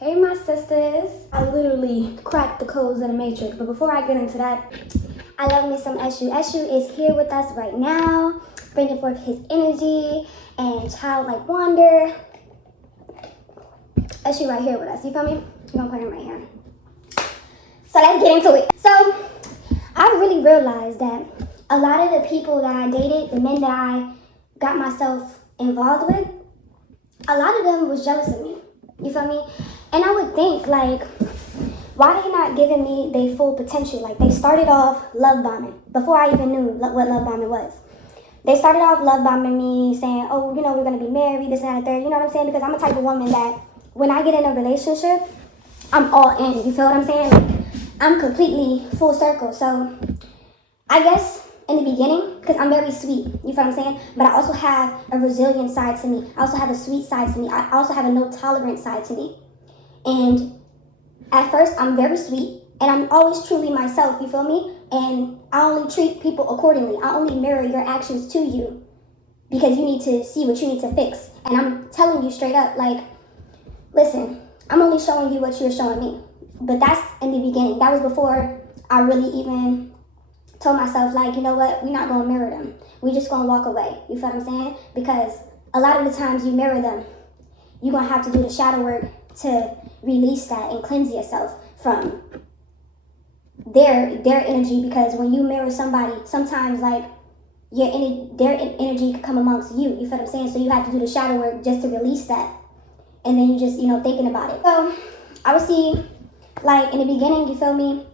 Hey my sisters, I literally cracked the codes of the matrix, but before I get into that, I love me some Eshu. Eshu is here with us right now, bringing forth his energy and childlike wonder. Eshu right here with us, you feel me? We're gonna put him right here. So let's get into it. So I really realized that a lot of the people that I dated, the men that I got myself involved with, a lot of them was jealous of me, you feel me? And I would think, like, why they not giving me their full potential? Like, they started off love bombing before I even knew what love bombing was. They started off love bombing me, saying, oh, you know, we're going to be married, this and that and third. You know what I'm saying? Because I'm a type of woman that when I get in a relationship, I'm all in. You feel what I'm saying? Like, I'm completely full circle. So I guess in the beginning, because I'm very sweet, you feel what I'm saying? But I also have a resilient side to me. I also have a sweet side to me. I also have a no tolerance side to me. And at first, I'm very sweet, and I'm always truly myself, you feel me? And I only treat people accordingly. I only mirror your actions to you because you need to see what you need to fix. And I'm telling you straight up, like, listen, I'm only showing you what you're showing me. But that's in the beginning. That was before I really even told myself, like, you know what? We're not going to mirror them. We're just going to walk away. You feel what I'm saying? Because a lot of the times you mirror them, you're going to have to do the shadow work to release that and cleanse yourself from their energy, because when you mirror somebody, sometimes like their energy could come amongst you. You feel what I'm saying? So you have to do the shadow work just to release that, and then you just thinking about it. So I would see, like, in the beginning, you feel me?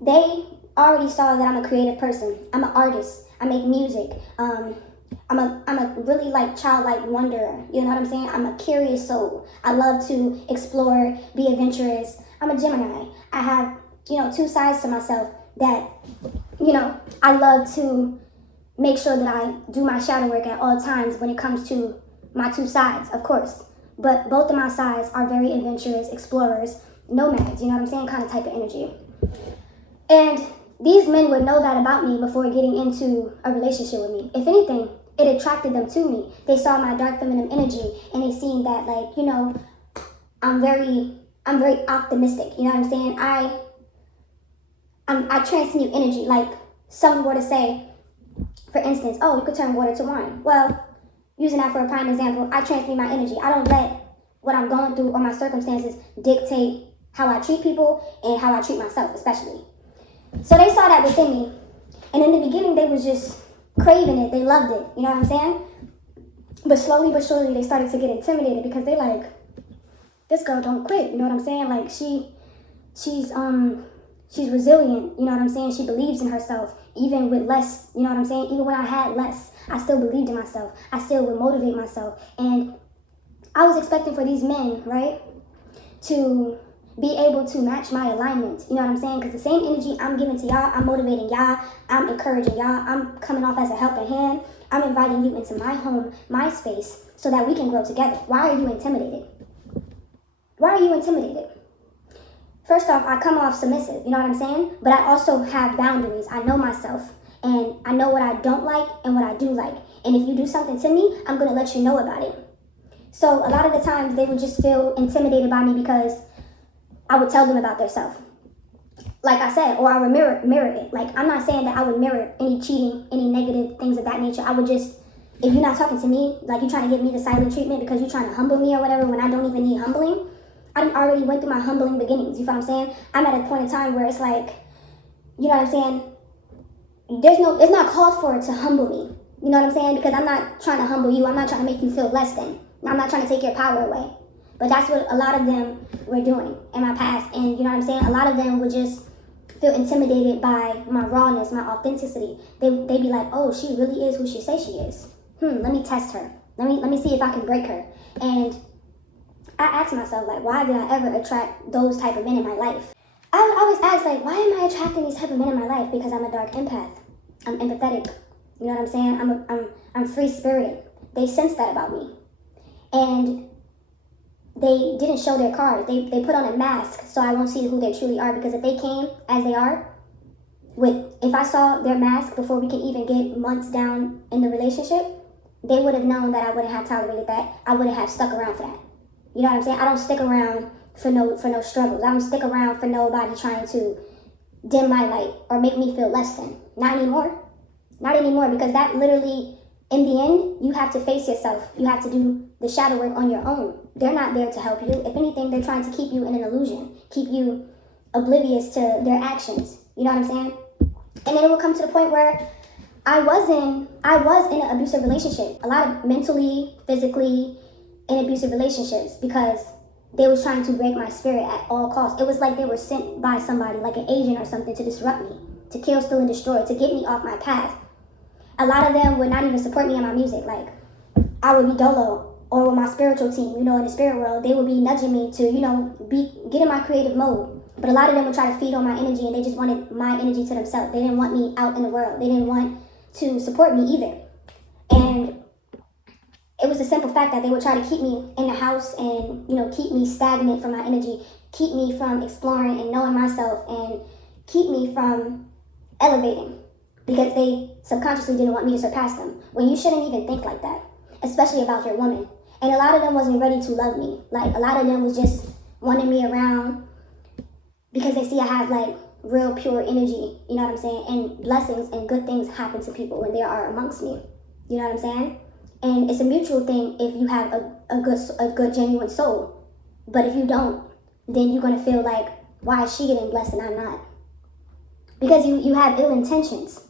They already saw that I'm a creative person. I'm an artist. I make music. I'm a really like childlike wanderer. You know what I'm saying? I'm a curious soul. I love to explore, be adventurous. I'm a Gemini. I have, two sides to myself that, I love to make sure that I do my shadow work at all times when it comes to my two sides, of course. But both of my sides are very adventurous, explorers, nomads, you know what I'm saying? Kind of type of energy. And these men would know that about me before getting into a relationship with me. If anything, it attracted them to me. They saw my dark feminine energy, and they seen that, like, I'm very optimistic. You know what I'm saying? I transmute energy. Like, someone were to say, for instance, oh, you could turn water to wine. Well, using that for a prime example, I transmute my energy. I don't let what I'm going through or my circumstances dictate how I treat people and how I treat myself, especially. So they saw that within me. And in the beginning, they was just craving it. They loved it. You know what I'm saying? But slowly but surely, they started to get intimidated because they like, this girl don't quit. You know what I'm saying? Like, she's resilient. You know what I'm saying? She believes in herself, even with less. You know what I'm saying? Even when I had less, I still believed in myself. I still would motivate myself. And I was expecting for these men, right, to be able to match my alignment. You know what I'm saying? Because the same energy I'm giving to y'all, I'm motivating y'all, I'm encouraging y'all, I'm coming off as a helping hand. I'm inviting you into my home, my space, so that we can grow together. Why are you intimidated? Why are you intimidated? First off, I come off submissive, you know what I'm saying? But I also have boundaries. I know myself, and I know what I don't like and what I do like. And if you do something to me, I'm going to let you know about it. So a lot of the times, they would just feel intimidated by me because I would tell them about themselves, like I said, or I would mirror it. Like, I'm not saying that I would mirror any cheating, any negative things of that nature. I would just, if you're not talking to me, like you're trying to give me the silent treatment because you're trying to humble me or whatever when I don't even need humbling, I already went through my humbling beginnings. You feel what I'm saying? I'm at a point in time where it's like, you know what I'm saying? It's not called for to humble me. You know what I'm saying? Because I'm not trying to humble you. I'm not trying to make you feel less than. I'm not trying to take your power away. But that's what a lot of them were doing in my past. And you know what I'm saying? A lot of them would just feel intimidated by my rawness, my authenticity. They'd be like, oh, she really is who she says she is. Let me test her. Let me see if I can break her. And I asked myself, like, why did I ever attract those type of men in my life? I would always ask, like, why am I attracting these type of men in my life? Because I'm a dark empath. I'm empathetic. You know what I'm saying? I'm free-spirited. They sense that about me. And they didn't show their cards. They put on a mask so I won't see who they truly are. Because if they came as they are, if I saw their mask before we can even get months down in the relationship, they would have known that I wouldn't have tolerated that. I wouldn't have stuck around for that. You know what I'm saying? I don't stick around for no struggles. I don't stick around for nobody trying to dim my light or make me feel less than. Not anymore. Not anymore, because that literally, in the end, you have to face yourself. You have to do the shadow work on your own. They're not there to help you. If anything, they're trying to keep you in an illusion, keep you oblivious to their actions. You know what I'm saying? And then it will come to the point where I was in an abusive relationship. A lot of mentally, physically, in abusive relationships, because they was trying to break my spirit at all costs. It was like they were sent by somebody, like an agent or something, to disrupt me, to kill, steal, and destroy, to get me off my path. A lot of them would not even support me in my music. Like, I would be dolo, or with my spiritual team, in the spirit world, they would be nudging me to, get in my creative mode. But a lot of them would try to feed on my energy, and they just wanted my energy to themselves. They didn't want me out in the world. They didn't want to support me either. And it was the simple fact that they would try to keep me in the house and, keep me stagnant from my energy, keep me from exploring and knowing myself, and keep me from elevating, because they subconsciously didn't want me to surpass them, when you shouldn't even think like that, especially about your woman. And a lot of them wasn't ready to love me. Like, a lot of them was just wanting me around because they see I have, like, real pure energy, you know what I'm saying? And blessings and good things happen to people when they are amongst me, you know what I'm saying? And it's a mutual thing if you have a good genuine soul. But if you don't, then you're going to feel like, why is she getting blessed and I'm not? Because you have ill intentions.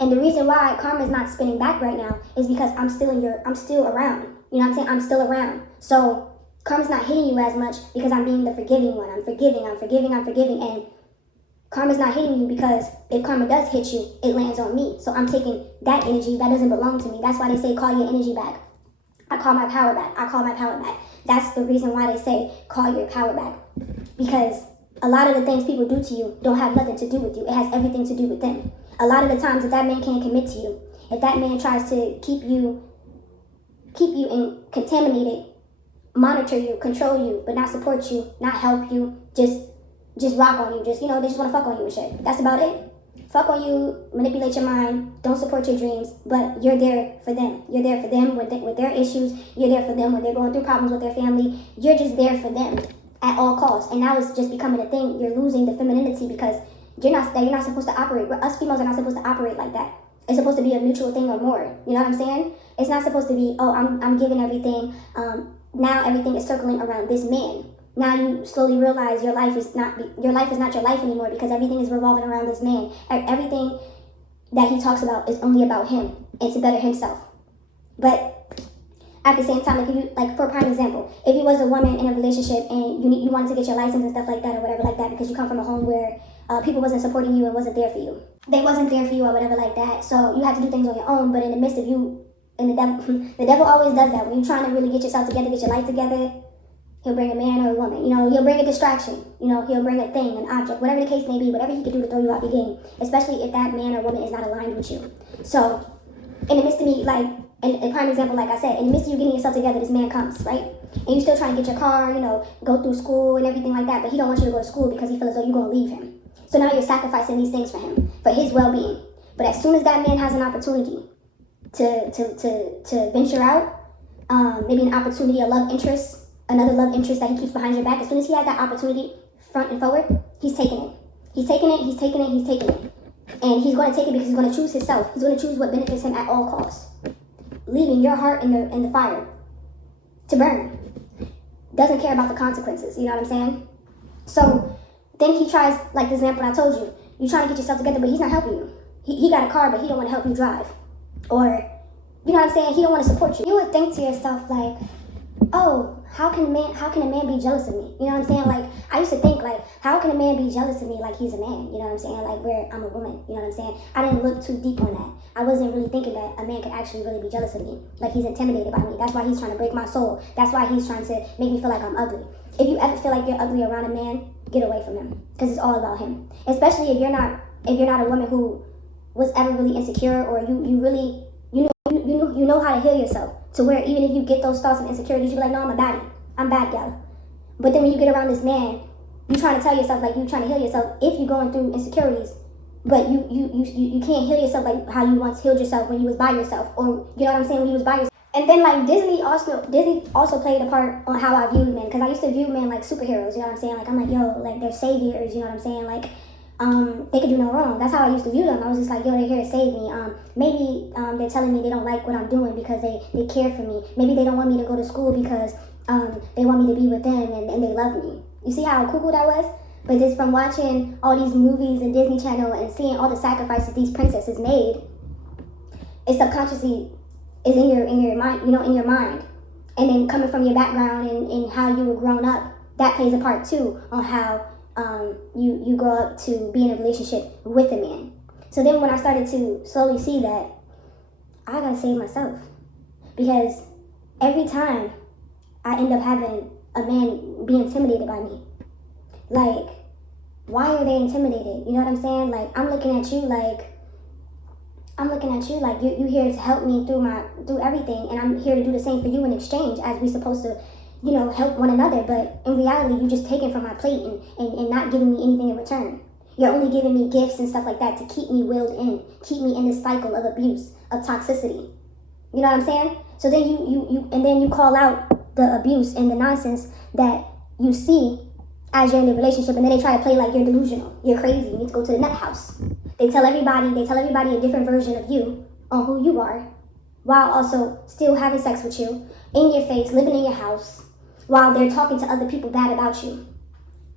And the reason why karma's not spinning back right now is because I'm still around. You know what I'm saying? I'm still around. So karma's not hitting you as much because I'm being the forgiving one. I'm forgiving. And karma's not hitting you because if karma does hit you, it lands on me. So I'm taking that energy that doesn't belong to me. That's why they say, call your energy back. I call my power back. That's the reason why they say, call your power back. Because a lot of the things people do to you don't have nothing to do with you. It has everything to do with them. A lot of the times, if that man can't commit to you, if that man tries to keep you contaminated, monitor you, control you, but not support you, not help you, just rock on you, they just want to fuck on you and shit. That's about it. Fuck on you, manipulate your mind, don't support your dreams, but you're there for them. You're there for them with their issues. You're there for them when they're going through problems with their family. You're just there for them at all costs. And now it's just becoming a thing. You're losing the femininity because you're not supposed to operate. Us females are not supposed to operate like that. It's supposed to be a mutual thing or more. You know what I'm saying? It's not supposed to be, oh, I'm giving everything. Now everything is circling around this man. Now you slowly realize your life is not your life anymore, because everything is revolving around this man. Everything that he talks about is only about him and to better himself. But at the same time, for a prime example, if you was a woman in a relationship and you wanted to get your license and stuff like that or whatever like that, because you come from a home where people wasn't supporting you and wasn't there for you. They wasn't there for you or whatever like that. So you had to do things on your own. But in the midst of you, and the devil always does that. When you're trying to really get yourself together, get your life together, he'll bring a man or a woman. He'll bring a distraction. He'll bring a thing, an object, whatever the case may be, whatever he can do to throw you off your game, especially if that man or woman is not aligned with you. So in the midst of me, in a prime example, like I said, in the midst of you getting yourself together, this man comes, right? And you still trying to get your car, go through school and everything like that, but he don't want you to go to school because he feels as though you're going to leave him. So now you're sacrificing these things for him, for his well-being. But as soon as that man has an opportunity to venture out, maybe an opportunity, another love interest that he keeps behind your back, as soon as he has that opportunity, front and forward, he's taking it. He's taking it. And he's going to take it because he's going to choose himself. He's going to choose what benefits him at all costs, leaving your heart in the fire to burn. Doesn't care about the consequences, you know what I'm saying? So then he tries, like the example I told you, you're trying to get yourself together, but he's not helping you. He got a car, but he don't want to help you drive. Or, you know what I'm saying, he don't want to support you. You would think to yourself, like, oh, how can a man be jealous of me? You know what I'm saying? Like, I used to think, like, how can a man be jealous of me like he's a man? You know what I'm saying? Like, where I'm a woman, you know what I'm saying? I didn't look too deep on that. I wasn't really thinking that a man could actually really be jealous of me. Like, he's intimidated by me. That's why he's trying to break my soul. That's why he's trying to make me feel like I'm ugly. If you ever feel like you're ugly around a man, get away from him, because it's all about him. Especially if you're not a woman who was ever really insecure, or you really you know how to heal yourself, to where even if you get those thoughts of insecurities, you be like, no, I'm a baddie, I'm bad gal. But then when you get around this man, you trying to tell yourself, like, you trying to heal yourself if you're going through insecurities, but you can't heal yourself like how you once healed yourself when you was by yourself, or you know what I'm saying, when you was by yourself. And then like Disney also played a part on how I viewed men, because I used to view men like superheroes, you know what I'm saying? Like I'm like, yo, like they're saviors, you know what I'm saying? Like they could do no wrong. That's how I used to view them. I was just like, yo, they're here to save me. Maybe they're telling me they don't like what I'm doing because they care for me. Maybe they don't want me to go to school because they want me to be with them and they love me. You see how cuckoo that was? But just from watching all these movies and Disney Channel and seeing all the sacrifices these princesses made, it subconsciously is in your mind, you know, in your mind. And then coming from your background and how you were grown up, that plays a part too on how you grow up to be in a relationship with a man. So then when I started to slowly see that, I gotta save myself. Because every time I end up having a man be intimidated by me, like, why are they intimidated? You know what I'm saying? Like, I'm looking at you like you here to help me through everything, and I'm here to do the same for you in exchange, as we supposed to, you know, help one another. But in reality, you just taking from my plate and not giving me anything in return. You're only giving me gifts and stuff like that to keep me willed in, keep me in this cycle of abuse, of toxicity. You know what I'm saying? So then you call out the abuse and the nonsense that you see as you're in a relationship, and then they try to play like you're delusional, you're crazy, you need to go to the nut house. They tell everybody a different version of you on who you are, while also still having sex with you, in your face, living in your house, while they're talking to other people bad about you.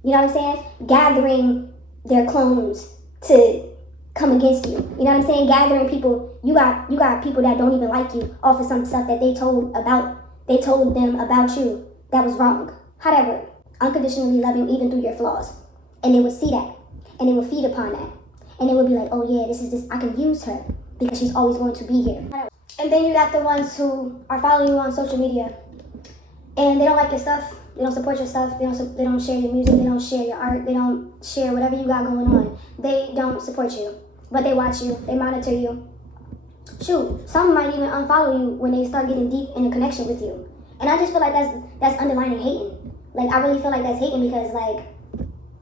You know what I'm saying? Gathering their clones to come against you. You know what I'm saying? Gathering people. You got people that don't even like you off of some stuff that they told them about you that was wrong. However, unconditionally loving even through your flaws. And they would see that. And they would feed upon that. And they would be like, oh yeah, I can use her because she's always going to be here. And then you got the ones who are following you on social media and they don't like your stuff. They don't support your stuff. They don't share your music. They don't share your art. They don't share whatever you got going on. They don't support you. But they watch you. They monitor you. Shoot, some might even unfollow you when they start getting deep in a connection with you. And I just feel like that's underlining hating. Like, I really feel like that's hating because, like,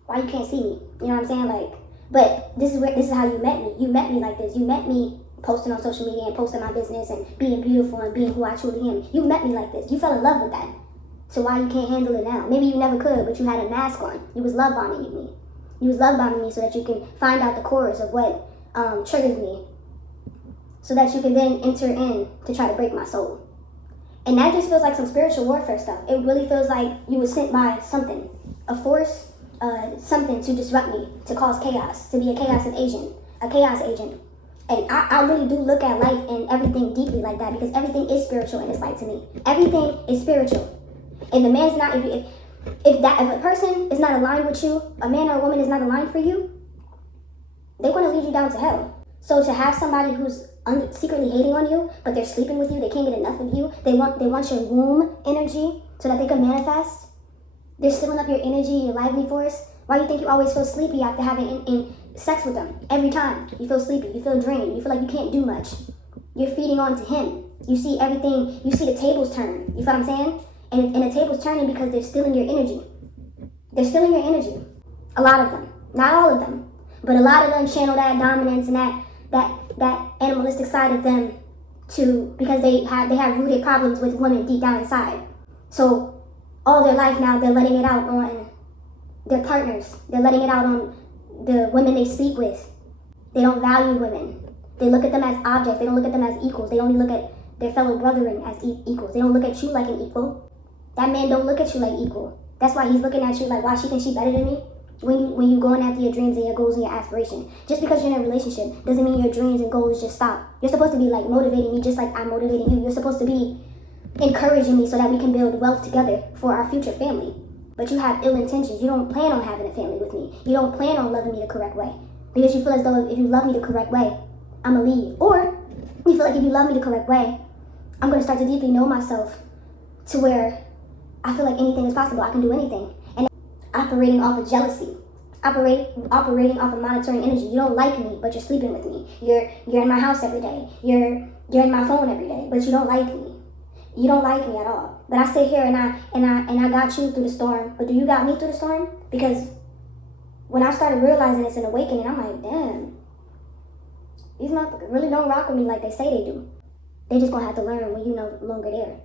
why you can't see me? You know what I'm saying? Like, but this is how you met me. You met me like this. You met me posting on social media and posting my business and being beautiful and being who I truly am. You met me like this. You fell in love with that. So why you can't handle it now? Maybe you never could, but you had a mask on. You was love bombing me. You was love bombing me so that you can find out the cores of what triggers me, so that you can then enter in to try to break my soul. And that just feels like some spiritual warfare stuff. It really feels like you were sent by something, a force, something to disrupt me, to cause chaos, to be a chaos agent. And I really do look at life and everything deeply like that, because everything is spiritual in this life to me. Everything is spiritual. If a man's not, if a person is not aligned with you, a man or a woman is not aligned for you, they're going to lead you down to hell. So to have somebody who's secretly hating on you, but they're sleeping with you, they can't get enough of you, they want your womb energy so that they can manifest. They're stealing up your energy, your lively force. Why do you think you always feel sleepy after having in sex with them? Every time you feel sleepy, you feel drained, you feel like you can't do much. You're feeding on to him. You see everything, you see the tables turn. You feel what I'm saying? And the table's turning because they're stealing your energy. They're stealing your energy. A lot of them. Not all of them. But a lot of them channel that dominance and that animalistic side of them because they have rooted problems with women deep down inside. So all their life now they're letting it out on their partners. They're letting it out on the women they sleep with. They don't value women. They look at them as objects. They don't look at them as equals. They only look at their fellow brethren as equals. They don't look at you like an equal. That man don't look at you like equal. That's why he's looking at you like, why she thinks she better than me? When you going after your dreams and your goals and your aspirations. Just because you're in a relationship doesn't mean your dreams and goals just stop. You're supposed to be like motivating me just like I'm motivating you. You're supposed to be encouraging me so that we can build wealth together for our future family. But you have ill intentions. You don't plan on having a family with me. You don't plan on loving me the correct way. Because you feel as though if you love me the correct way, I'm gonna leave. Or you feel like if you love me the correct way, I'm gonna start to deeply know myself to where I feel like anything is possible. I can do anything. And operating off of jealousy, operating off of monitoring energy. You don't like me, but you're sleeping with me. You're in my house every day. You're in my phone every day, but you don't like me. You don't like me at all. But I sit here and I got you through the storm. But do you got me through the storm? Because when I started realizing it's an awakening, I'm like, damn, these motherfuckers really don't rock with me like they say they do. They're just gonna have to learn when you're no longer there.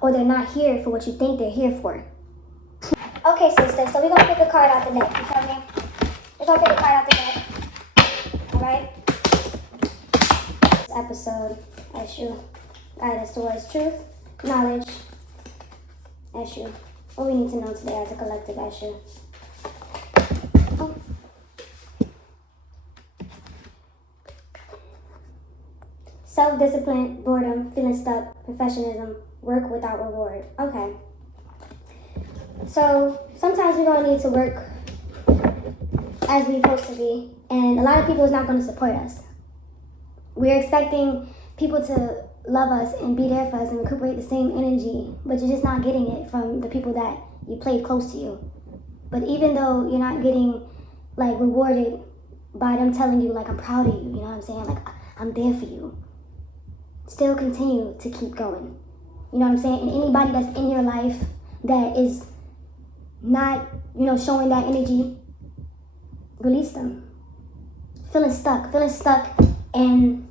Or they're not here for what you think they're here for. Okay, sister, so we're gonna pick a card out the deck, you feel me? We're gonna pick a card out the deck. Alright? This episode, as you guide us towards truth, knowledge, as you. What we need to know today as a collective, as you. Self-discipline, boredom, feeling stuck, professionalism, work without reward. Okay. So sometimes we're gonna need to work as we're supposed to be, and a lot of people is not gonna support us. We're expecting people to love us and be there for us and recuperate the same energy, but you're just not getting it from the people that you played close to you. But even though you're not getting like rewarded by them telling you like, I'm proud of you, you know what I'm saying? Like, I'm there for you. Still continue to keep going. You know what I'm saying? And anybody that's in your life that is not, showing that energy, release them. Feeling stuck in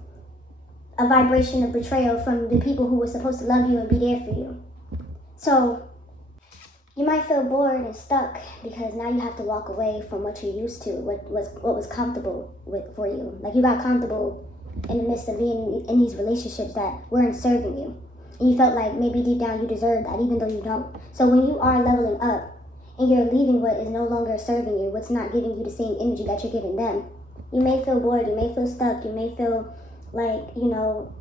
a vibration of betrayal from the people who were supposed to love you and be there for you. So you might feel bored and stuck because now you have to walk away from what you're used to, what was comfortable for you. Like you got comfortable in the midst of being in these relationships that weren't serving you. And you felt like maybe deep down you deserve that, even though you don't. So when you are leveling up and you're leaving what is no longer serving you, what's not giving you the same energy that you're giving them, you may feel bored, you may feel stuck, you may feel like, you're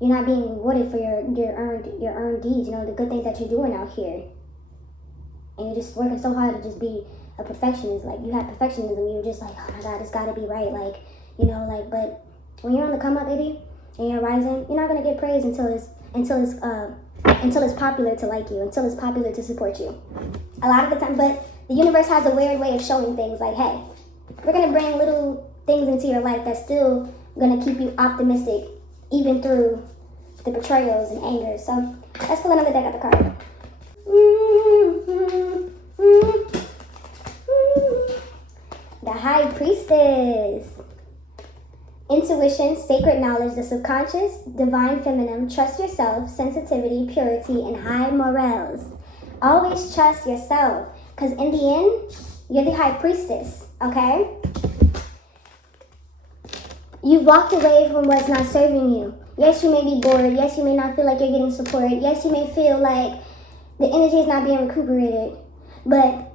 not being rewarded for your earned deeds, the good things that you're doing out here. And you're just working so hard to just be a perfectionist. Like you have perfectionism, you're just like, oh my God, it's gotta be right. But when you're on the come up, baby, and you're rising, you're not gonna get praise until it's popular to like you, until it's popular to support you. A lot of the time, but the universe has a weird way of showing things like, hey, we're gonna bring little things into your life that's still gonna keep you optimistic, even through the betrayals and anger. So let's pull another deck out the card. The High Priestess. Intuition, sacred knowledge, the subconscious, divine feminine, trust yourself, sensitivity, purity, and high morals. Always trust yourself, because in the end, you're the High Priestess, okay? You've walked away from what's not serving you. Yes, you may be bored. Yes, you may not feel like you're getting support. Yes, you may feel like the energy is not being recuperated, but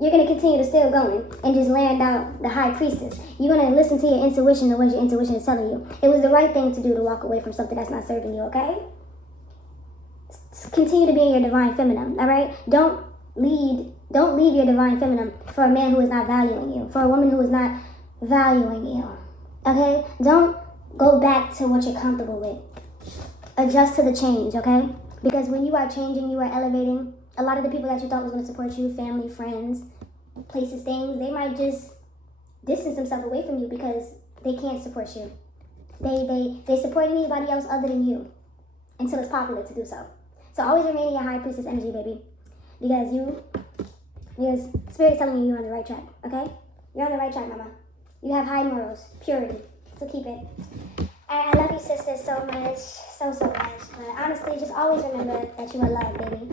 you're going to continue to still going and just land out the High Priestess. You're going to listen to your intuition and what your intuition is telling you. It was the right thing to do to walk away from something that's not serving you, okay? Continue to be in your divine feminine, all right? Don't leave your divine feminine for a man who is not valuing you, for a woman who is not valuing you, okay? Don't go back to what you're comfortable with. Adjust to the change, okay? Because when you are changing, you are elevating. A lot of the people that you thought was going to support you, family, friends, places, things, they might just distance themselves away from you because they can't support you. They support anybody else other than you until it's popular to do so. So always remain in your High Priestess energy, baby. Because Spirit is telling you you're on the right track, okay? You're on the right track, mama. You have high morals, purity, so keep it. I love you, sisters, so much, so much. But honestly, just always remember that you are loved, baby.